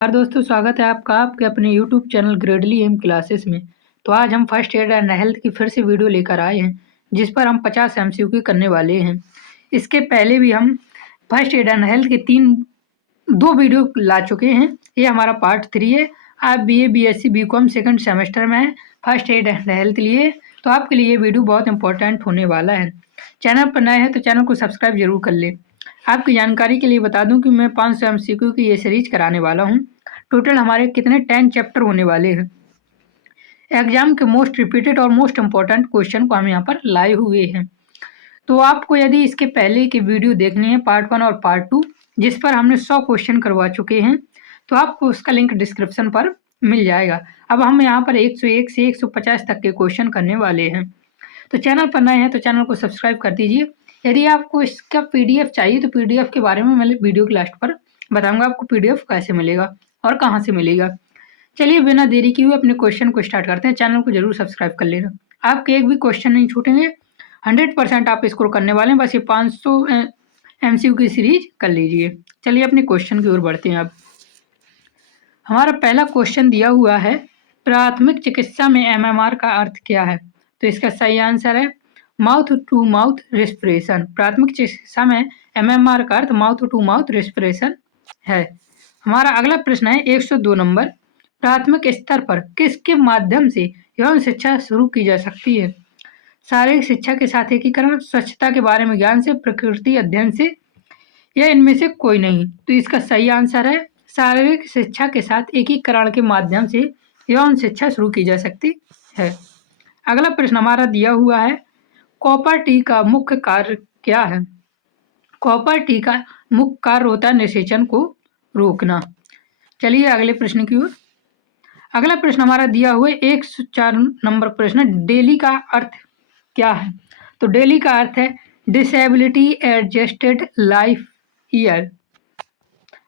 दोस्तों, स्वागत है आपका आपके अपने यूट्यूब चैनल ग्रेडली एम क्लासेस में। तो आज हम फर्स्ट एड एंड हेल्थ की फिर से वीडियो लेकर आए हैं, जिस पर हम 50 एमसीक्यू करने वाले हैं। इसके पहले भी हम फर्स्ट एड एंड हेल्थ के दो वीडियो ला चुके हैं। ये हमारा पार्ट 3 है। आप BA, BSc, BCom second semester में हैं, फर्स्ट एड एंड हेल्थ लिए, तो आपके लिए ये वीडियो बहुत इंपॉर्टेंट होने वाला है। चैनल पर नए हैं तो चैनल को सब्सक्राइब जरूर कर ले। आपकी जानकारी के लिए बता दूं कि मैं 500 एमसीक्यू की ये सीरीज कराने वाला हूं। टोटल हमारे कितने 10 चैप्टर होने वाले हैं। एग्जाम के मोस्ट रिपीटेड और मोस्ट इम्पोर्टेंट क्वेश्चन को हम यहाँ पर लाए हुए हैं। तो आपको यदि इसके पहले की वीडियो देखनी है, पार्ट 1 और पार्ट 2, जिस पर हमने 100 क्वेश्चन करवा चुके हैं, तो आपको उसका लिंक डिस्क्रिप्शन पर मिल जाएगा। अब हम यहाँ पर 101 से 150 तक के क्वेश्चन करने वाले हैं। तो चैनल पर नए हैं तो चैनल को सब्सक्राइब कर दीजिए। यदि आपको इसका पीडीएफ चाहिए तो पीडीएफ के बारे में मैं वीडियो के लास्ट पर बताऊंगा आपको पीडीएफ कैसे मिलेगा और कहाँ से मिलेगा। चलिए बिना देरी किए हुए अपने क्वेश्चन को स्टार्ट करते हैं। चैनल को जरूर सब्सक्राइब कर लेना, आपके एक भी क्वेश्चन नहीं छूटेंगे। 100% आप स्कोर करने वाले हैं। बस ये 500 एमसीक्यू की सीरीज कर लीजिए। चलिए अपने क्वेश्चन की ओर बढ़ते हैं। अब हमारा पहला क्वेश्चन दिया हुआ है, प्राथमिक चिकित्सा में एमएमआर का अर्थ क्या है? तो इसका सही आंसर है माउथ टू माउथ रेस्पिरेशन। प्राथमिक चिकित्सा में एमएमआर का अर्थ माउथ टू माउथ रेस्पिरेशन है। हमारा अगला प्रश्न है 102 नंबर, प्राथमिक स्तर पर किसके माध्यम से यौन शिक्षा शुरू की जा सकती है? शारीरिक शिक्षा के साथ एकीकरण, स्वच्छता के बारे में ज्ञान से, प्रकृति अध्ययन से, या इनमें से कोई नहीं। तो इसका सही आंसर है शारीरिक शिक्षा के साथ एकीकरण के माध्यम से यौन शिक्षा शुरू की जा सकती है। अगला प्रश्न हमारा दिया हुआ है, कॉपर टी का मुख्य कार्य क्या है? कॉपर टी का मुख्य कार्य होता है निषेचन को रोकना। चलिए अगले प्रश्न की ओर। अगला प्रश्न हमारा दिया हुआ है 104 नंबर प्रश्न, डेली का अर्थ क्या है? तो डेली का अर्थ है डिसेबिलिटी एडजस्टेड लाइफ ईयर।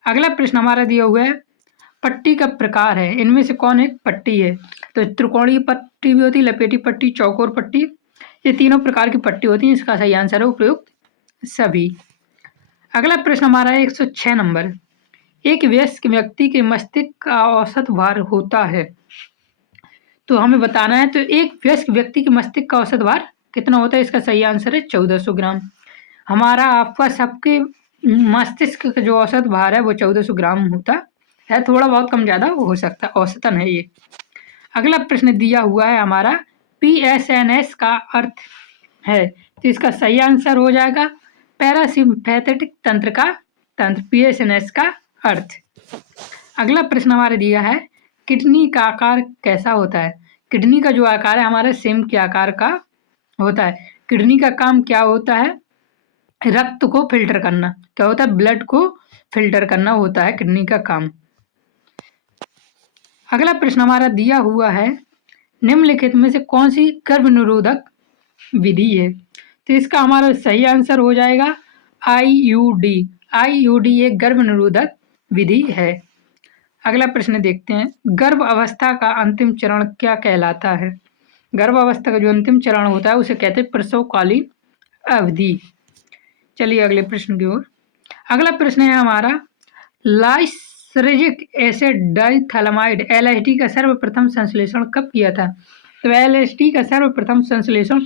अगला प्रश्न हमारा दिया हुआ है, पट्टी का प्रकार है, इनमें से कौन एक पट्टी है? तो त्रिकोणीय पट्टी भी होती है, लपेटी पट्टी, चौकोर पट्टी, ये तीनों प्रकार की पट्टी होती है। इसका सही आंसर है उपयुक्त सभी। अगला प्रश्न हमारा है 106 नंबर, एक वयस्क व्यक्ति के मस्तिष्क का औसत भार होता है। तो हमें बताना है, तो एक वयस्क व्यक्ति के मस्तिष्क का औसत भार कितना होता है? इसका सही आंसर है 1400 ग्राम। हमारा आपका सबके मस्तिष्क का जो औसत भार है वो 1400 ग्राम होता है। थोड़ा बहुत कम ज़्यादा हो सकता है, औसतन है ये। अगला प्रश्न दिया हुआ है हमारा, PSNS का अर्थ है, तो इसका सही आंसर हो जाएगा पैरासिम्पैथेटिक तंत्र का तंत्र, PSNS का अर्थ। अगला प्रश्न हमारा दिया है, किडनी का आकार कैसा होता है? किडनी का जो आकार है हमारे सेम के आकार का होता है। किडनी का काम क्या होता है? रक्त को फिल्टर करना। क्या होता है? ब्लड को फिल्टर करना होता है किडनी का काम। अगला प्रश्न हमारा दिया हुआ है, निम्नलिखित में से कौन सी गर्भ निरोधक विधि है? तो इसका हमारा सही आंसर हो जाएगा IUD। IUD एक गर्भ निरोधक विधि है। अगला प्रश्न देखते हैं, गर्भ अवस्था का अंतिम चरण क्या कहलाता है? गर्भ अवस्था का जो अंतिम चरण होता है उसे कहते हैं प्रसवकालीन अवधि। चलिए अगले प्रश्न की ओर। अगला प्रश्न है हमारा, लाइसर्जिक एसिड डाइथैलामाइड LSD का सर्वप्रथम संश्लेषण कब किया था? तो LSD का सर्वप्रथम संश्लेषण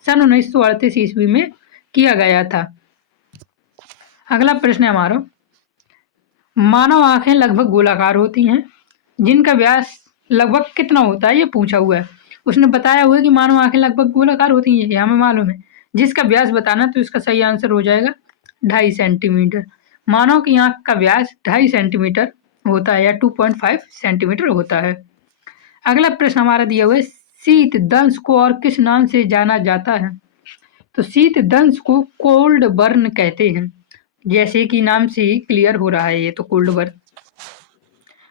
सन 1938 ईस्वी में किया गया था। अगला प्रश्न है हमारा, मानव आंखें लगभग गोलाकार होती हैं, जिनका व्यास लगभग कितना होता है ये पूछा हुआ है। उसने बताया हुआ है कि मानव आंखें लगभग गोलाकार होती हैं, ये हमें मालूम है। जिसका व्यास बताना, तो इसका सही आंसर हो जाएगा 2.5 सेंटीमीटर। मानव की आंख का व्यास 2.5 सेंटीमीटर होता है या 2.5 सेंटीमीटर होता है। अगला प्रश्न हमारा दिया हुआ है, शीत दंश को और किस नाम से जाना जाता है? तो शीत दंश को कोल्ड बर्न कहते हैं, जैसे कि नाम से ही क्लियर हो रहा है ये तो कोल्ड बर्न।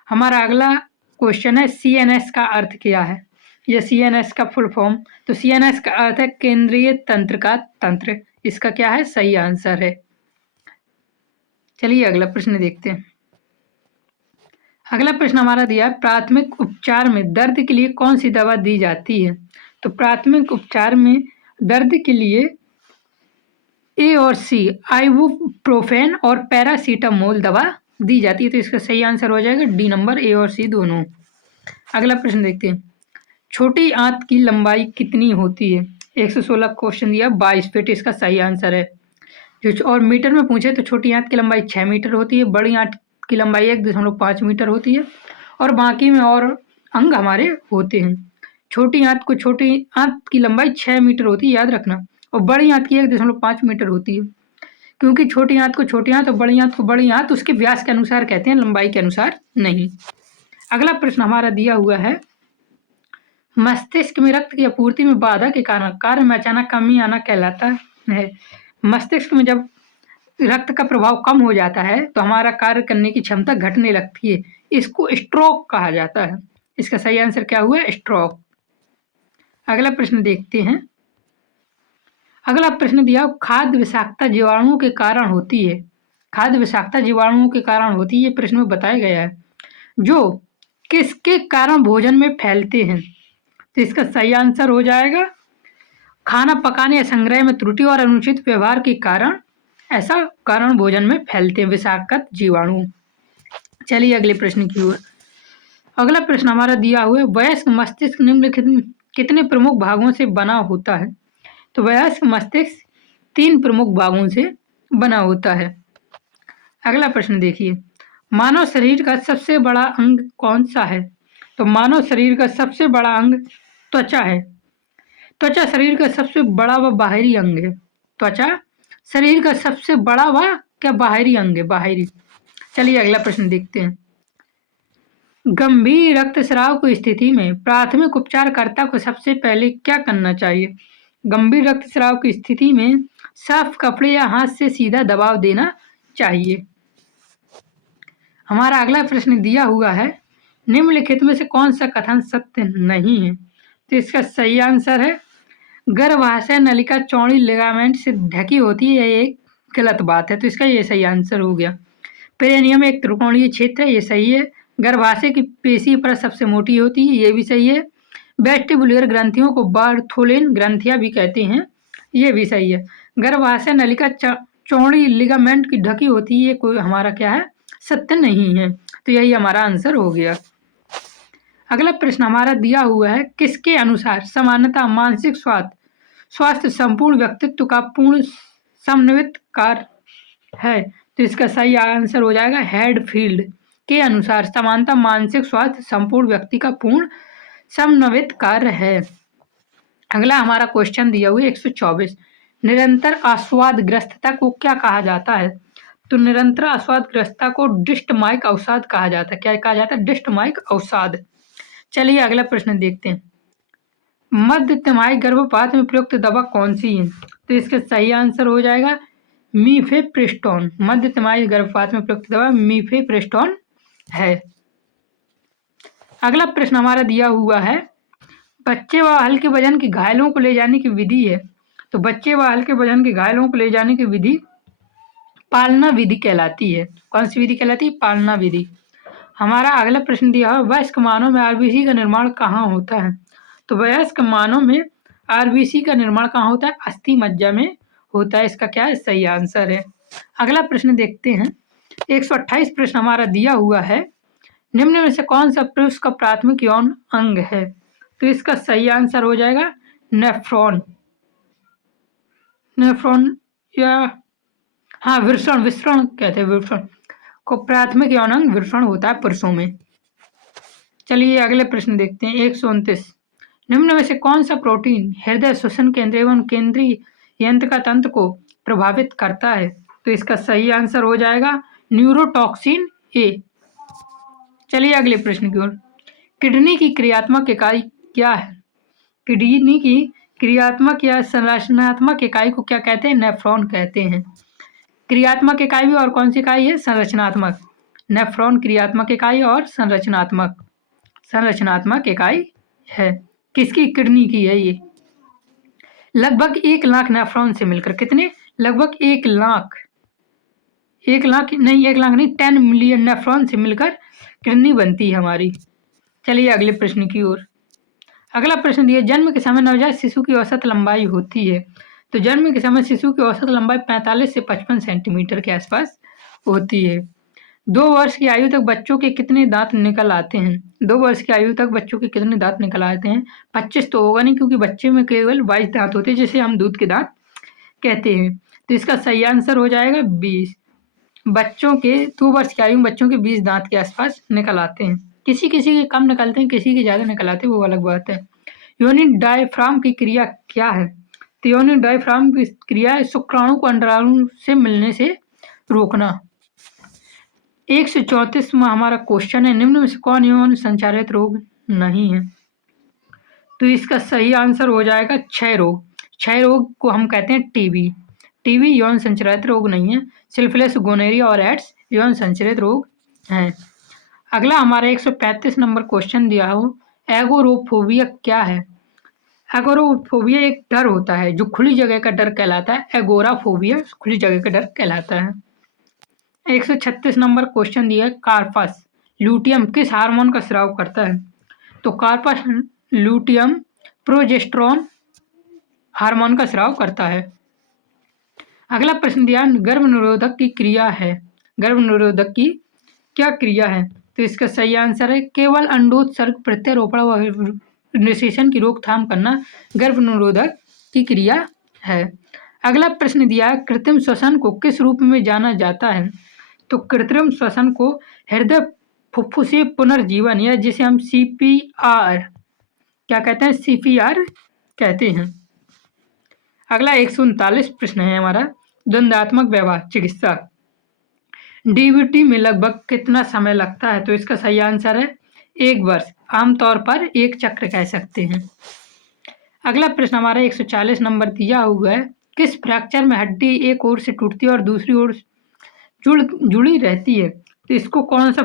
हमारा अगला क्वेश्चन है, CNS का अर्थ क्या है? या CNS का फुल फॉर्म? तो CNS का अर्थ है केंद्रीय तंत्र का तंत्र। इसका क्या है? सही आंसर है। चलिए अगला प्रश्न देखते हैं। अगला प्रश्न हमारा दिया है, प्राथमिक उपचार में दर्द के लिए कौन सी दवा दी जाती है? तो प्राथमिक उपचार में दर्द के लिए A और C, आइबुप्रोफेन और पैरासीटामोल दवा दी जाती है। तो इसका सही आंसर हो जाएगा डी नंबर, ए और सी दोनों। अगला प्रश्न देखते हैं, छोटी आंत की लंबाई कितनी होती है? 116 क्वेश्चन दिया, 22 फीट इसका सही आंसर है। जो और मीटर में पूछे तो छोटी आंत की लंबाई 6 मीटर होती है, बड़ी आंत की लंबाई 1.5 मीटर होती है, और बाकी में और अंग हमारे होते हैं। छोटी आंत की लंबाई 6 मीटर होती है, याद रखना, और बड़ी आंत की 1.5 मीटर होती है, क्योंकि छोटी आंत को छोटी आंत और बड़ी आंत को बड़ी आंत उसके व्यास के अनुसार कहते हैं, लंबाई के अनुसार नहीं। अगला प्रश्न हमारा दिया हुआ है, मस्तिष्क में रक्त की आपूर्ति में बाधा के कारण कार्य में अचानक कमी आना कहलाता है। मस्तिष्क में जब रक्त का प्रभाव कम हो जाता है तो हमारा कार्य करने की क्षमता घटने लगती है, इसको स्ट्रोक कहा जाता है। इसका सही आंसर क्या हुआ? स्ट्रोक। अगला प्रश्न देखते हैं, अगला प्रश्न दिया, खाद्य विषाक्तता जीवाणुओं के कारण होती है। खाद्य विषाक्तता जीवाणुओं के कारण होती है, ये प्रश्न में बताया गया है, जो किसके कारण भोजन में फैलते हैं? तो इसका सही आंसर हो जाएगा, खाना पकाने या संग्रह में त्रुटि और अनुचित व्यवहार के कारण ऐसा कारण भोजन में फैलते हैं विषाक्त जीवाणु। चलिए अगले प्रश्न की ओर। अगला प्रश्न हमारा दिया हुआ है, वयस्क मस्तिष्क निम्नलिखित कितने प्रमुख भागों से बना होता है? तो वयस्क मस्तिष्क 3 प्रमुख भागों से बना होता है। अगला प्रश्न देखिए, मानव शरीर का सबसे बड़ा अंग कौन सा है? तो मानव शरीर का सबसे बड़ा अंग त्वचा है। त्वचा शरीर का सबसे बड़ा व बाहरी अंग है। त्वचा शरीर का सबसे बड़ा व क्या बाहरी अंग है, बाहरी। चलिए अगला प्रश्न देखते हैं, गंभीर रक्तस्राव की स्थिति में प्राथमिक उपचारकर्ता को सबसे पहले क्या करना चाहिए? गंभीर रक्तस्राव की स्थिति में साफ कपड़े या हाथ से सीधा दबाव देना चाहिए। हमारा अगला प्रश्न दिया हुआ है, निम्नलिखित में से कौन सा कथन सत्य नहीं है? तो इसका सही आंसर है, गर्भाशय नलिका चौड़ी लिगामेंट से ढकी होती है, ये एक गलत बात है। तो इसका ये सही आंसर हो गया। पेरिनियम एक त्रिकोणीय क्षेत्र है, ये सही है। गर्भाशय की पेशी पर सबसे मोटी होती है, ये भी सही है। वेस्टिबुलर ग्रंथियों को बार्थोलिन ग्रंथियां भी कहते हैं, ये भी सही है। गर्भाशय नलिका चौड़ी लिगामेंट की ढकी होती है, ये कोई हमारा क्या है, सत्य नहीं है। तो यही हमारा आंसर हो गया। अगला प्रश्न हमारा दिया हुआ है, किसके अनुसार समानता मानसिक स्वास्थ्य संपूर्ण व्यक्तित्व का पूर्ण समन्वित कार्य है? तो इसका सही आंसर हो जाएगा, हेडफील्ड के अनुसार समानता मानसिक स्वास्थ्य संपूर्ण व्यक्ति का पूर्ण समन्वित कार्य है। अगला हमारा क्वेश्चन दिया हुआ है 124, निरंतर आस्वादग्रस्तता को क्या कहा जाता है? तो निरंतर आस्वादग्रस्तता को डिस्टमाइक अवसाद कहा जाता है। क्या कहा जाता है? डिस्टमाइक अवसाद। चलिए अगला प्रश्न देखते हैं, मध्य तिमाही गर्भपात में प्रयुक्त दवा कौन सी है? तो इसका सही आंसर हो जाएगा मीफेप्रिस्टोन। मध्य तिमाही गर्भपात में प्रयुक्त दवा मीफेप्रिस्टोन है। अगला प्रश्न हमारा दिया हुआ है, बच्चे व हल्के वजन के घायलों को ले जाने की विधि है। तो बच्चे व हल्के वजन के घायलों को ले जाने की विधि पालना विधि कहलाती है। कौन सी विधि कहलाती है? पालना विधि। हमारा अगला प्रश्न दिया है, वयस्क मानव में आरबीसी का निर्माण कहाँ होता है? तो वयस्क मानव में आरबीसी का निर्माण कहाँ होता है? अस्थि मज्जा में होता है। इसका क्या है? सही आंसर है। अगला प्रश्न देखते हैं, 128 प्रश्न हमारा दिया हुआ है, निम्न में से कौन सा पुरुष का प्राथमिक यौन अंग है? तो इसका सही आंसर हो जाएगा नेफ्रॉन। नेफ्रॉन या हाँ विसरण कहते हैं, विसरण को प्राथमिक यौन अंग विसरण होता है पुरुषों में। चलिए अगले प्रश्न देखते हैं, 129, निम्न में से कौन सा प्रोटीन हृदय श्वसन केंद्र एवं केंद्रीय यंत्रिका तंत्र को प्रभावित करता है? तो इसका सही आंसर हो जाएगा न्यूरोटॉक्सिन ए। चलिए अगले प्रश्न की ओर, किडनी की क्रियात्मक इकाई क्या है? किडनी की क्रियात्मक या संरचनात्मक इकाई को क्या कहते हैं? नेफ्रॉन कहते हैं। क्रियात्मक इकाई भी और कौन सी इकाई है? संरचनात्मक। नेफ्रॉन क्रियात्मक इकाई और संरचनात्मक इकाई है। किसकी? किडनी की है ये। लगभग 1 लाख नेफ्रॉन से मिलकर, कितने? लगभग 1 लाख नहीं 10 मिलियन नेफ्रॉन से मिलकर किडनी बनती है हमारी। चलिए अगले प्रश्न की ओर। अगला प्रश्न दिया, जन्म के समय नवजात शिशु की औसत लंबाई होती है। तो जन्म के समय शिशु की औसत लंबाई 45 से 55 सेंटीमीटर के आसपास होती है। 2 वर्ष की आयु तक बच्चों के कितने दांत निकल आते हैं? 2 वर्ष की आयु तक बच्चों के कितने दांत निकल आते हैं? 25 तो होगा नहीं, क्योंकि बच्चे में केवल 22 दांत होते हैं, जिसे हम दूध के दांत कहते हैं। तो इसका सही आंसर हो जाएगा 20। बच्चों के 2 वर्ष की आयु में बच्चों के 20 दांत के आसपास निकल आते हैं। किसी किसी के कम निकलते हैं, किसी के ज़्यादा निकल आते हैं, वो अलग बात है। योनि डायफ्राम की क्रिया क्या है? तो योनि डायफ्राम की क्रिया है शुक्राणु को अंडाणु से मिलने से रोकना। 134वां हमारा क्वेश्चन है, निम्न में से कौन यौन संचारित रोग नहीं है? तो इसका सही आंसर हो जाएगा क्षय रोग। क्षय रोग को हम कहते हैं टीबी। टीबी यौन संचारित रोग नहीं है। सिफिलिस, गोनोरिया और एड्स यौन संचारित रोग हैं। अगला हमारा 135 नंबर क्वेश्चन दिया हो, एगोरोफोबिया क्या है? एगोरोफोबिया एक डर होता है जो खुली जगह का डर कहलाता है। एगोराफोबिया खुली जगह का डर कहलाता है। 136 नंबर क्वेश्चन दिया है, कार्पस ल्यूटियम किस हार्मोन का स्राव करता है? तो कार्पस ल्यूटियम प्रोजेस्टेरोन हार्मोन का स्राव करता है। अगला प्रश्न दिया, गर्भ निरोधक की क्रिया है। गर्भ निरोधक की क्या क्रिया है? तो इसका सही आंसर है केवल अंडोत्सर्ग प्रत्यारोपण व निषेचन की रोकथाम करना गर्भ निरोधक की क्रिया है। अगला प्रश्न दिया है, कृत्रिम श्वसन को किस रूप में जाना जाता है? तो कृत्रिम श्वसन को हृदय फुफ्फुसीय पुनर्जीवन, या जिसे हम CPR क्या कहते हैं, CPR कहते हैं। अगला 139 प्रश्न है हमारा, द्वंद्वात्मक व्यवहार चिकित्सा DBT में लगभग कितना समय लगता है? तो इसका सही आंसर है 1 वर्ष, आमतौर पर 1 चक्र कह सकते हैं। अगला प्रश्न हमारा 140 नंबर दिया हुआ है, किस फ्रैक्चर में हड्डी एक ओर से टूटती है और दूसरी ओर जुड़ी रहती है? तो इसको कौन सा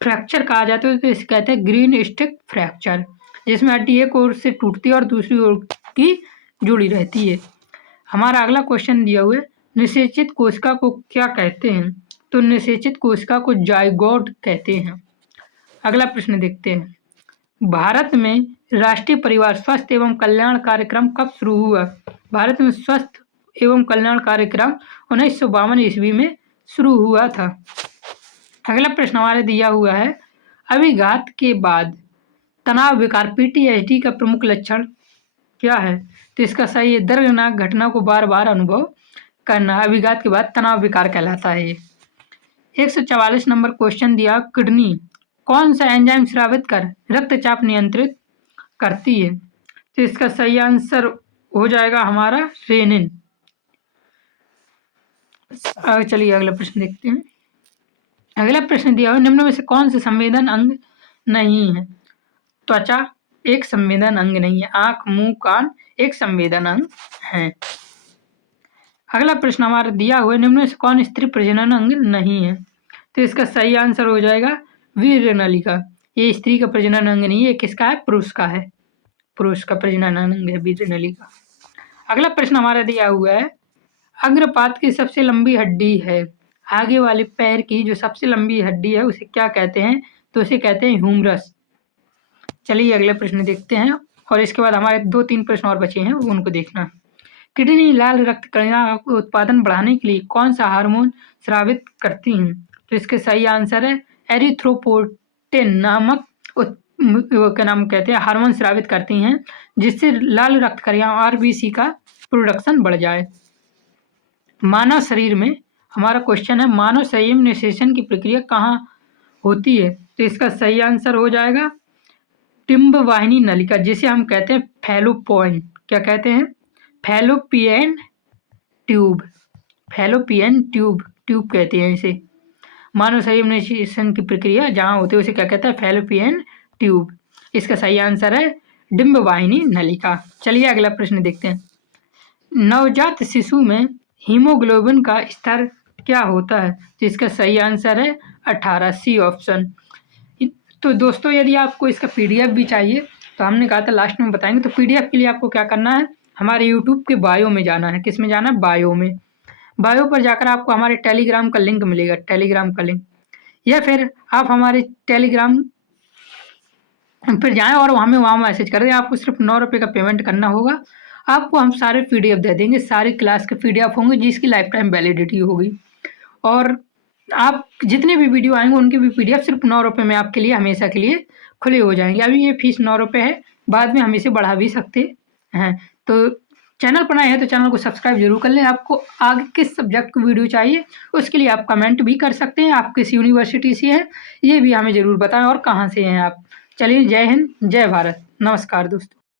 फ्रैक्चर कहा जाता है? तो इसे कहते हैं ग्रीन स्टिक फ्रैक्चर, जिसमें हड्डी एक ओर से टूटती है और दूसरी ओर की जुड़ी रहती है। हमारा अगला क्वेश्चन दिया हुआ है, निषेचित कोशिका को क्या कहते हैं? तो निषेचित कोशिका को जाइगोट कहते हैं। अगला प्रश्न देखते हैं, भारत में राष्ट्रीय परिवार स्वास्थ्य एवं कल्याण कार्यक्रम कब शुरू हुआ? भारत में स्वास्थ्य एवं कल्याण कार्यक्रम 1952 ईस्वी में शुरू हुआ था। अगला प्रश्न हमारे दिया हुआ है, अभिघात के बाद तनाव विकार PTSD का प्रमुख लक्षण क्या है? तो इसका सही है दर्दनाक घटना को बार बार अनुभव करना, अभिघात के बाद तनाव विकार कहलाता है। 144 नंबर क्वेश्चन दिया, किडनी कौन सा एंजाइम स्रावित कर रक्तचाप नियंत्रित करती है? तो इसका सही आंसर हो जाएगा हमारा रेनिन। चलिए अगला प्रश्न देखते हैं। अगला प्रश्न दिया हुआ, निम्न में से कौन सा संवेदन अंग नहीं है? त्वचा एक संवेदन अंग नहीं है, आंख, मुंह, कान एक संवेदन अंग है। अगला प्रश्न हमारा दिया हुआ है, निम्न में से कौन स्त्री प्रजनन अंग नहीं है? तो इसका सही आंसर हो जाएगा वीर्य नलिका। ये स्त्री का प्रजनन अंग नहीं है, किसका है? पुरुष का है। पुरुष का प्रजनन अंग है वीर्य नलिका। अगला प्रश्न हमारा दिया हुआ है, अग्रपाद की सबसे लंबी हड्डी है, आगे वाले पैर की जो सबसे लंबी हड्डी है उसे क्या कहते हैं? तो उसे कहते हैं ह्यूमरस। चलिए अगले प्रश्न देखते हैं, और इसके बाद हमारे 2-3 प्रश्न और बचे हैं, उनको देखना। किडनी लाल रक्त कणिका का उत्पादन बढ़ाने के लिए कौन सा हार्मोन स्रावित करती हैं? तो इसके सही आंसर है एरिथ्रोपोटेन नामक क्या नाम कहते हैं हार्मोन स्रावित करती हैं, जिससे लाल रक्त कणिका RBC का प्रोडक्शन बढ़ जाए। मानव शरीर में हमारा क्वेश्चन है, मानव शरीर में निषेचन की प्रक्रिया कहाँ होती है? तो इसका सही आंसर हो जाएगा टिम्ब वाहिनी नलिका, जिसे हम कहते हैं फैलोपोइन। क्या कहते हैं? Fallopian tube. फैलोपियन ट्यूब कहते हैं इसे। मानव शरीर में निषेचन की प्रक्रिया जहाँ होती है उसे क्या कहता है? Fallopian tube. इसका सही आंसर है डिम्ब वाहिनी नलिका। चलिए अगला प्रश्न देखते हैं, नवजात शिशु में हीमोग्लोबिन का स्तर क्या होता है? तो इसका सही आंसर है 18, C ऑप्शन। तो दोस्तों यदि आपको इसका PDF भी चाहिए तो हमने कहा था लास्ट में बताएंगे, तो PDF के लिए आपको क्या करना है, हमारे YouTube के बायो में जाना है। किस में जाना है? बायो में। बायो पर जाकर आपको हमारे टेलीग्राम का लिंक मिलेगा, टेलीग्राम का लिंक, या फिर आप हमारे टेलीग्राम पर जाएं और वहाँ मैसेज कर दें। आपको सिर्फ 9 रुपये का पेमेंट करना होगा, आपको हम सारे PDF दे देंगे, सारी क्लास के PDF होंगे जिसकी लाइफ टाइम वैलिडिटी होगी। और आप जितने भी वीडियो आएँगे उनके भी पीडीएफ सिर्फ़ ₹9 में आपके लिए हमेशा के लिए खुले हो जाएँगे। अभी ये फ़ीस ₹9 है, बाद में हम इसे बढ़ा भी सकते हैं। तो चैनल पर नए हैं तो चैनल को सब्सक्राइब ज़रूर कर लें। आपको आगे किस सब्जेक्ट की वीडियो चाहिए उसके लिए आप कमेंट भी कर सकते हैं। आप किस यूनिवर्सिटी से हैं ये भी हमें ज़रूर बताएँ और कहाँ से हैं आप। चलिए जय हिंद, जय भारत। नमस्कार दोस्तों।